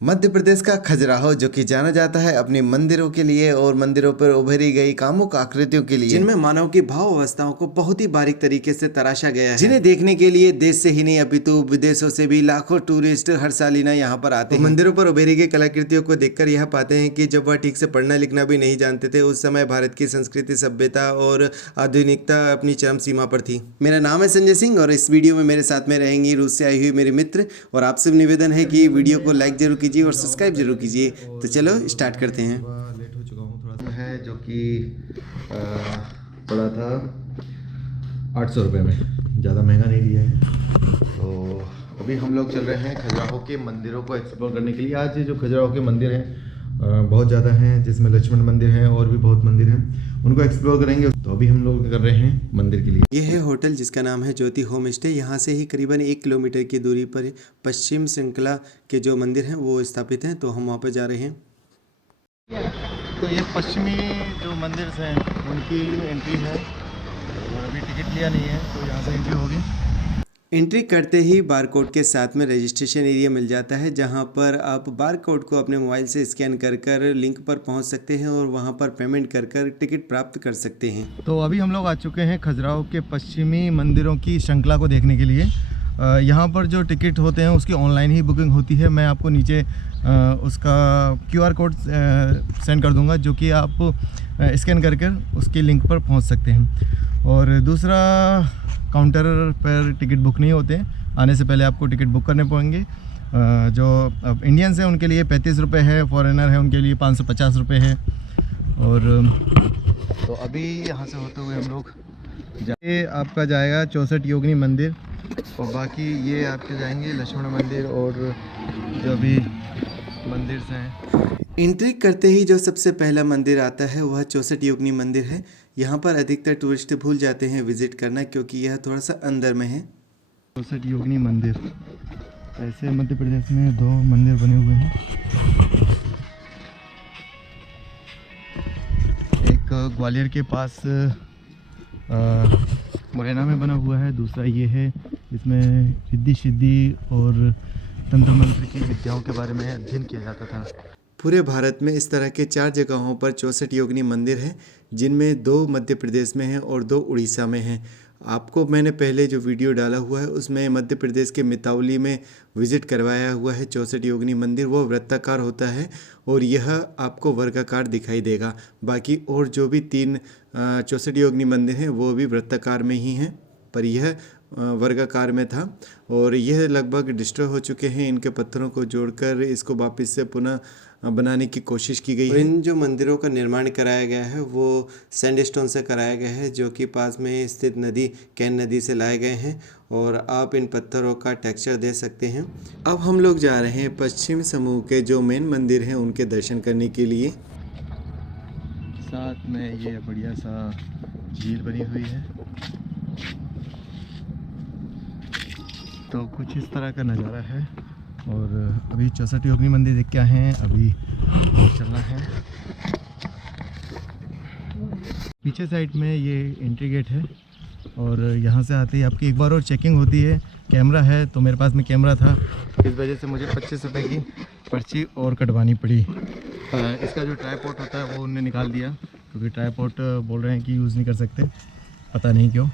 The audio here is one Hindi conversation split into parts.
मध्य प्रदेश का खजुराहो जो कि जाना जाता है अपनी मंदिरों के लिए और मंदिरों पर उभरी गई कामुक आकृतियों के लिए, जिनमें मानव की भाव अवस्थाओं को बहुत ही बारीक तरीके से तराशा गया है, जिन्हें देखने के लिए देश से ही नहीं अपितु विदेशों से भी लाखों टूरिस्ट हर साल यहाँ पर आते हैं। मंदिरों पर उभरी गई कलाकृतियों को देखकर यह पाते हैं कि जब वह ठीक से पढ़ना लिखना भी नहीं जानते थे, उस समय भारत की संस्कृति, सभ्यता और आधुनिकता अपनी चरम सीमा पर थी। मेरा नाम है संजय सिंह और इस वीडियो में मेरे साथ में रहेंगी रूस से आई हुई मेरी मित्र, और आपसे निवेदन है कि वीडियो को लाइक जरूर कीजिए और सब्सक्राइब जरूर कीजिए। तो चलो स्टार्ट करते हैं। लेट हो चुका हूँ थोड़ा सा है, जो कि पड़ा था 800 रुपये में, ज़्यादा महंगा नहीं लिया है। तो अभी हम लोग चल रहे हैं खजुराहो के मंदिरों को एक्सप्लोर करने के लिए। आज ये जो खजुराहो के मंदिर हैं बहुत ज़्यादा हैं, जिसमें लक्ष्मण मंदिर हैं और भी बहुत मंदिर हैं, उनको एक्सप्लोर करेंगे। तो अभी हम लोग कर रहे हैं मंदिर के लिए। ये है होटल जिसका नाम है ज्योति होम स्टे। यहाँ से ही करीबन 1 किलोमीटर की दूरी पर पश्चिम श्रृंखला के जो मंदिर हैं वो स्थापित हैं, तो हम वहाँ पर जा रहे हैं। तो ये पश्चिमी जो मंदिर हैं उनकी एंट्री है, और अभी टिकट लिया नहीं है तो यहाँ से एंट्री होगी। एंट्री करते ही बारकोड के साथ में रजिस्ट्रेशन एरिया मिल जाता है, जहां पर आप बारकोड को अपने मोबाइल से स्कैन कर कर लिंक पर पहुंच सकते हैं और वहां पर पेमेंट कर कर टिकट प्राप्त कर सकते हैं। तो अभी हम लोग आ चुके हैं खजुराहो के पश्चिमी मंदिरों की श्रृंखला को देखने के लिए। यहाँ पर जो टिकट होते हैं उसकी ऑनलाइन ही बुकिंग होती है। मैं आपको नीचे उसका QR कोड सेंड कर दूँगा, जो कि आप स्कैन करके उसके लिंक पर पहुँच सकते हैं। और दूसरा, काउंटर पर टिकट बुक नहीं होते, आने से पहले आपको टिकट बुक करने पड़ेंगे। जो अब इंडियंस हैं उनके लिए 35 रुपये है, फॉरेनर है उनके लिए 550 रुपये है। और तो अभी यहाँ से होते हुए हम लोग ये आपका जाएगा 64 योगिनी मंदिर, और बाकी ये आपके जाएंगे लक्ष्मण मंदिर और जो भी मंदिर हैं। एंट्री करते ही जो सबसे पहला मंदिर आता है वह 64 योगिनी मंदिर है। यहाँ पर अधिकतर टूरिस्ट भूल जाते हैं विजिट करना, क्योंकि यह थोड़ा सा अंदर में है। 64 योगिनी मंदिर, ऐसे मध्य प्रदेश में 2 मंदिर बने हुए हैं। एक ग्वालियर के पास मुरैना में बना हुआ है, दूसरा ये है, इसमें रिद्धि सिद्धि और तंत्र मंत्र की विद्याओं के बारे में अध्ययन किया जाता था। पूरे भारत में इस तरह के 4 जगहों पर 64 योगिनी मंदिर हैं, जिनमें 2 मध्य प्रदेश में हैं और 2 उड़ीसा में हैं। आपको मैंने पहले जो वीडियो डाला हुआ है उसमें मध्य प्रदेश के मितावली में विजिट करवाया हुआ है 64 योगिनी मंदिर। वो वृत्ताकार होता है और यह आपको वर्गाकार दिखाई देगा। बाकी और जो भी 3 64 योगिनी मंदिर हैं वो भी वृत्ताकार में ही हैं, पर यह वर्गाकार में था और यह लगभग डिस्ट्रॉय हो चुके हैं। इनके पत्थरों को जोड़कर इसको वापस से पुनः बनाने की कोशिश की गई है। इन जो मंदिरों का निर्माण कराया गया है वो सैंडस्टोन से कराया गया है, जो कि पास में स्थित नदी कैन नदी से लाए गए हैं, और आप इन पत्थरों का टेक्सचर दे सकते हैं। अब हम लोग जा रहे हैं पश्चिम समूह के जो मेन मंदिर हैं उनके दर्शन करने के लिए। साथ में ये बढ़िया सा झील बनी हुई है, तो कुछ इस तरह का नज़ारा है। और अभी 64 योगिनी मंदिर देख के आए हैं, अभी और चलना है। पीछे साइड में ये एंट्री गेट है, और यहाँ से आते ही आपकी एक बार और चेकिंग होती है। कैमरा है, तो मेरे पास में कैमरा था, इस वजह से मुझे 25 रुपये की पर्ची और कटवानी पड़ी। इसका जो ट्राईपॉड होता है वो उन्होंने निकाल दिया, क्योंकि ट्राईपॉड बोल रहे हैं कि यूज़ नहीं कर सकते, पता नहीं क्यों।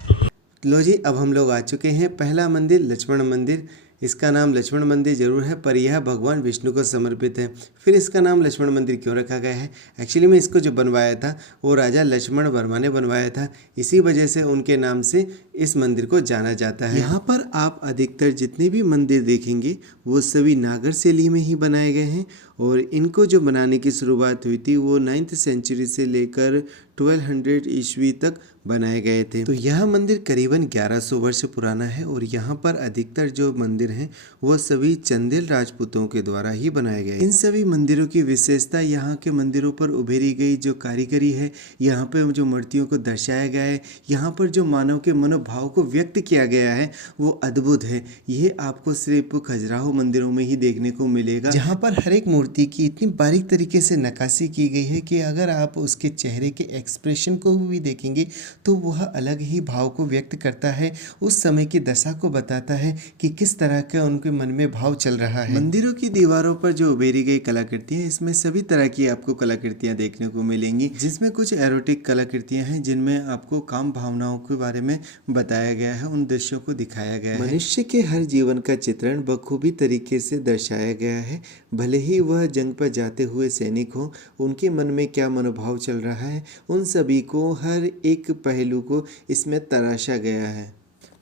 लो जी, अब हम लोग आ चुके हैं पहला मंदिर लक्ष्मण मंदिर। इसका नाम लक्ष्मण मंदिर जरूर है, पर यह भगवान विष्णु को समर्पित है। फिर इसका नाम लक्ष्मण मंदिर क्यों रखा गया है? एक्चुअली में इसको जो बनवाया था वो राजा लक्ष्मण वर्मा ने बनवाया था, इसी वजह से उनके नाम से इस मंदिर को जाना जाता है। यहाँ पर आप अधिकतर जितने भी मंदिर देखेंगे वो सभी नागर शैली में ही बनाए गए हैं, और इनको जो बनाने की शुरुआत हुई थी वो 9th सेंचुरी से लेकर 1200 ईस्वी तक बनाए गए थे। तो यह मंदिर करीबन 1100 वर्ष पुराना है, और यहाँ पर अधिकतर जो मंदिर हैं वो सभी चंदेल राजपूतों के द्वारा ही बनाए गए। इन सभी मंदिरों की विशेषता यहाँ के मंदिरों पर उभरी गई जो कारीगरी है, यहाँ पे जो मूर्तियों को दर्शाया गया है, यहाँ पर जो मानव के मनोभाव को व्यक्त किया गया है वो अद्भुत है। ये आपको सिर्फ खजुराहो मंदिरों में ही देखने को मिलेगा, जहाँ पर हर एक मूर्ति मूर्ति की इतनी बारीक तरीके से नक्काशी की गई है कि अगर आप उसके चेहरे के एक्सप्रेशन को भी देखेंगे तो वह अलग ही भाव को व्यक्त करता है, उस समय की दशा को बताता है कि किस तरह का उनके मन में भाव चल रहा है। मंदिरों की दीवारों पर जो उभेरी गई कलाकृतियाँ, इसमें सभी तरह की आपको कलाकृतियाँ देखने को मिलेंगी, जिसमें कुछ एरोटिक कलाकृतियाँ हैं जिनमें आपको काम भावनाओं के बारे में बताया गया है, उन दृश्यों को दिखाया गया है। मनुष्य के हर जीवन का चित्रण बखूबी तरीके से दर्शाया गया है। भले ही वह जंग पर जाते हुए सैनिक हो, उनके मन में क्या मनोभाव चल रहा है, उन सभी को हर एक पहलू को इसमें तराशा गया है।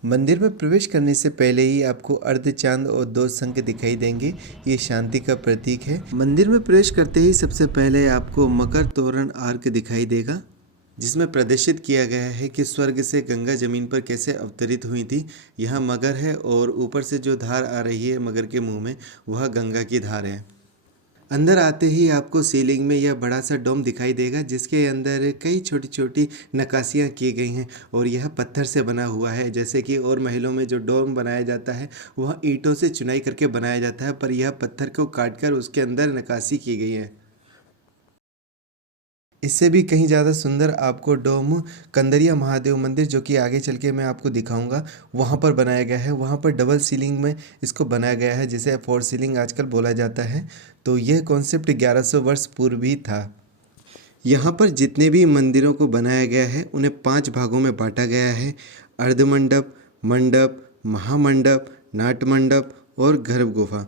मंदिर में प्रवेश करने से पहले ही आपको अर्ध चांद और दो शंख दिखाई देंगे, ये शांति का प्रतीक है। मंदिर में प्रवेश करते ही सबसे पहले आपको मकर तोरण आर्क दिखाई देगा, जिसमें प्रदर्शित किया गया है कि स्वर्ग से गंगा जमीन पर कैसे अवतरित हुई थी। यहाँ मगर है और ऊपर से जो धार आ रही है मगर के मुंह में, वह गंगा की धार है। अंदर आते ही आपको सीलिंग में यह बड़ा सा डोम दिखाई देगा, जिसके अंदर कई छोटी छोटी नक्काशियाँ की गई हैं और यह पत्थर से बना हुआ है। जैसे कि और महलों में जो डोम बनाया जाता है वह ईंटों से चुनाई करके बनाया जाता है, पर यह पत्थर को काटकर उसके अंदर नक्काशी की गई है। इससे भी कहीं ज़्यादा सुंदर आपको डोम कंदरिया महादेव मंदिर, जो कि आगे चल के मैं आपको दिखाऊंगा, वहाँ पर बनाया गया है। वहाँ पर डबल सीलिंग में इसको बनाया गया है, जिसे फोर सीलिंग आजकल बोला जाता है। तो यह कॉन्सेप्ट 1100 वर्ष पूर्व भी था। यहाँ पर जितने भी मंदिरों को बनाया गया है उन्हें 5 भागों में बांटा गया है: अर्धमंडप, मंडप, महामंडप, नाट मंडप और गर्भ गुफा।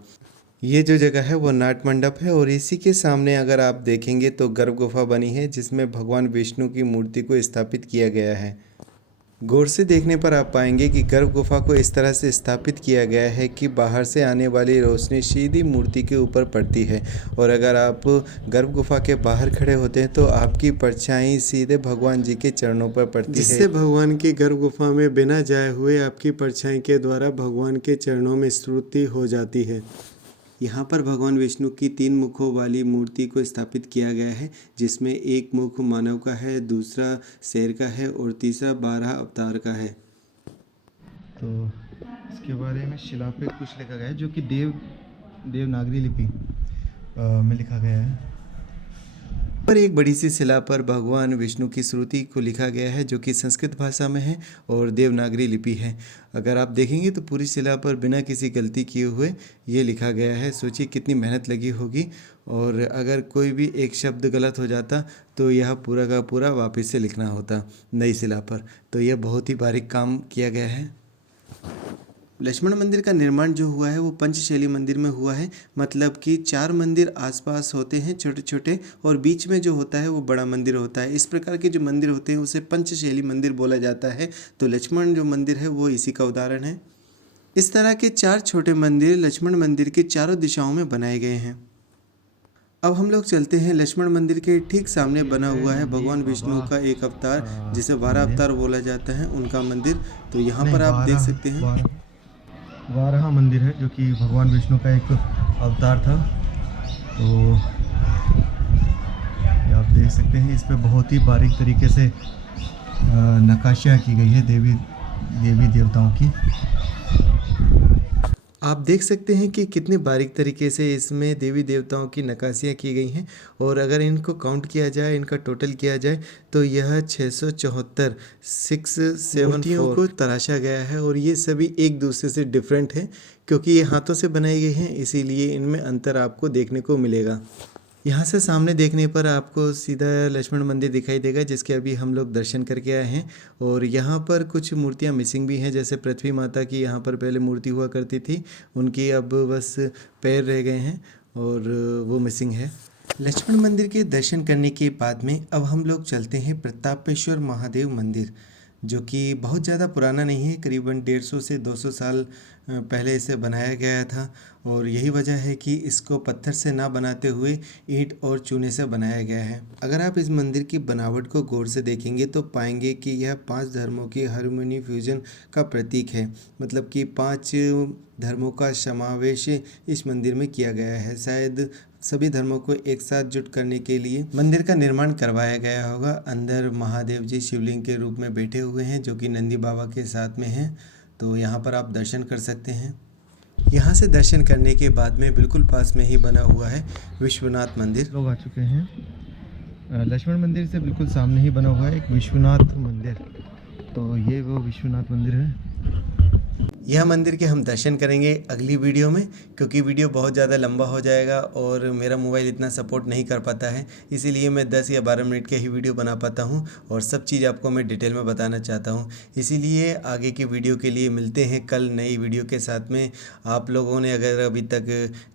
ये जो जगह है वो नाट मंडप है और इसी के सामने अगर आप देखेंगे तो गर्भ गुफा बनी है, जिसमें भगवान विष्णु की मूर्ति को स्थापित किया गया है। गौर से देखने पर आप पाएंगे कि गर्भ गुफा को इस तरह से स्थापित किया गया है कि बाहर से आने वाली रोशनी सीधी मूर्ति के ऊपर पड़ती है, और अगर आप गर्भ गुफा के बाहर खड़े होते हैं तो आपकी परछाई सीधे भगवान जी के चरणों पर पड़ती है, जिससे भगवान की गर्भ गुफा में बिना जाए हुए आपकी परछाई के द्वारा भगवान के चरणों में स्तुति हो जाती है। यहाँ पर भगवान विष्णु की 3 मुखों वाली मूर्ति को स्थापित किया गया है, जिसमें एक मुख मानव का है, दूसरा शेर का है और तीसरा 12 अवतार का है। तो इसके बारे में शिला पे कुछ लिखा गया है, जो कि देवनागरी लिपि में लिखा गया है। पर एक बड़ी सी शिला पर भगवान विष्णु की श्रुति को लिखा गया है, जो कि संस्कृत भाषा में है और देवनागरी लिपि है। अगर आप देखेंगे तो पूरी शिला पर बिना किसी गलती किए हुए ये लिखा गया है। सोचिए कितनी मेहनत लगी होगी, और अगर कोई भी एक शब्द गलत हो जाता तो यह पूरा का पूरा वापस से लिखना होता नई शिला पर। तो यह बहुत ही बारीक काम किया गया है। लक्ष्मण मंदिर का निर्माण जो हुआ है वो पंचशैली मंदिर में हुआ है, मतलब कि 4 मंदिर आसपास होते हैं छोटे छोटे, और बीच में जो होता है वो बड़ा मंदिर होता है। इस प्रकार के जो मंदिर होते हैं उसे पंचशैली मंदिर बोला जाता है। तो लक्ष्मण जो मंदिर है वो इसी का उदाहरण है। इस तरह के 4 छोटे मंदिर लक्ष्मण मंदिर के चारों दिशाओं में बनाए गए हैं। अब हम लोग चलते हैं लक्ष्मण मंदिर के ठीक सामने बना हुआ है भगवान विष्णु का एक अवतार, जिसे 12 अवतार बोला जाता है, उनका मंदिर। तो यहाँ पर आप देख सकते हैं वाराह मंदिर है, जो कि भगवान विष्णु का एक अवतार था। तो ये आप देख सकते हैं, इस पे बहुत ही बारीक तरीके से नक्काशियाँ की गई है देवी देवताओं की। आप देख सकते हैं कि कितने बारीक तरीके से इसमें देवी देवताओं की नक्काशियाँ की गई हैं, और अगर इनको काउंट किया जाए, इनका टोटल किया जाए, तो यह 674 मूर्तियों को तराशा गया है। और ये सभी एक दूसरे से डिफरेंट हैं, क्योंकि ये हाथों से बनाई गई हैं, इसीलिए इनमें अंतर आपको देखने को मिलेगा। यहाँ से सामने देखने पर आपको सीधा लक्ष्मण मंदिर दिखाई देगा, जिसके अभी हम लोग दर्शन करके आए हैं। और यहाँ पर कुछ मूर्तियाँ मिसिंग भी हैं, जैसे पृथ्वी माता की यहाँ पर पहले मूर्ति हुआ करती थी, उनकी अब बस पैर रह गए हैं और वो मिसिंग है। लक्ष्मण मंदिर के दर्शन करने के बाद में अब हम लोग चलते हैं प्रतापेश्वर महादेव मंदिर, जो कि बहुत ज़्यादा पुराना नहीं है, करीबन 150 से 200 साल पहले इसे बनाया गया था। और यही वजह है कि इसको पत्थर से ना बनाते हुए ईंट और चूने से बनाया गया है। अगर आप इस मंदिर की बनावट को गौर से देखेंगे तो पाएंगे कि यह 5 धर्मों की हार्मनी फ्यूजन का प्रतीक है, मतलब कि 5 धर्मों का समावेश इस मंदिर में किया गया है। शायद सभी धर्मों को एक साथ जुट करने के लिए मंदिर का निर्माण करवाया गया होगा। अंदर महादेव जी शिवलिंग के रूप में बैठे हुए हैं, जो कि नंदी बाबा के साथ में हैं। तो यहाँ पर आप दर्शन कर सकते हैं। यहाँ से दर्शन करने के बाद में बिल्कुल पास में ही बना हुआ है विश्वनाथ मंदिर। लोग आ चुके हैं। लक्ष्मण मंदिर से बिल्कुल सामने ही बना हुआ है एक विश्वनाथ मंदिर। तो ये वो विश्वनाथ मंदिर है। यह मंदिर के हम दर्शन करेंगे अगली वीडियो में, क्योंकि वीडियो बहुत ज़्यादा लंबा हो जाएगा और मेरा मोबाइल इतना सपोर्ट नहीं कर पाता है, इसीलिए मैं 10 या 12 मिनट के ही वीडियो बना पाता हूं और सब चीज़ आपको मैं डिटेल में बताना चाहता हूं। इसीलिए आगे की वीडियो के लिए मिलते हैं कल नई वीडियो के साथ में। आप लोगों ने अगर अभी तक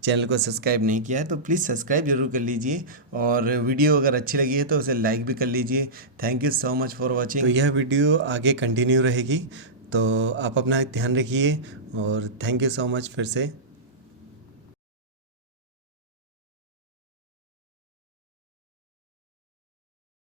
चैनल को सब्सक्राइब नहीं किया है तो प्लीज़ सब्सक्राइब ज़रूर कर लीजिए, और वीडियो अगर अच्छी लगी है तो उसे लाइक भी कर लीजिए। Thank you so much for watching. तो यह वीडियो आगे कंटिन्यू रहेगी, तो आप अपना ध्यान रखिए और थैंक यू सो मच फिर से।